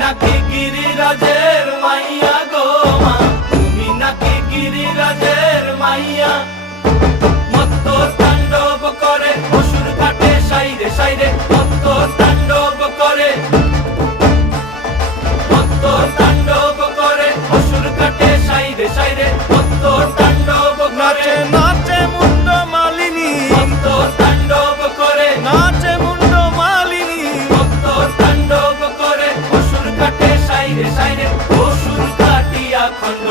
নাকি গিরিরাজের মাইয়া গো মা, তুমি নাকি গিরিরাজের মাইয়া। মত্ত তাণ্ডব করে অসুর ঘাটে সাইরে সাইরে, মত্ত তাণ্ডব করে, মত্ত তাণ্ডব করে অসুর ঘাটে সাইরে সাইরে, মত্ত তাণ্ডব করে। নাচে মুন্ড মালিনী, মত্ত তাণ্ডব করে, নাচে মুন্ড মালিনী, মত্ত তাণ্ডব করে অসুর ঘাটে সাইরে সাইরে, অসুর কাটিয়া খণ্ড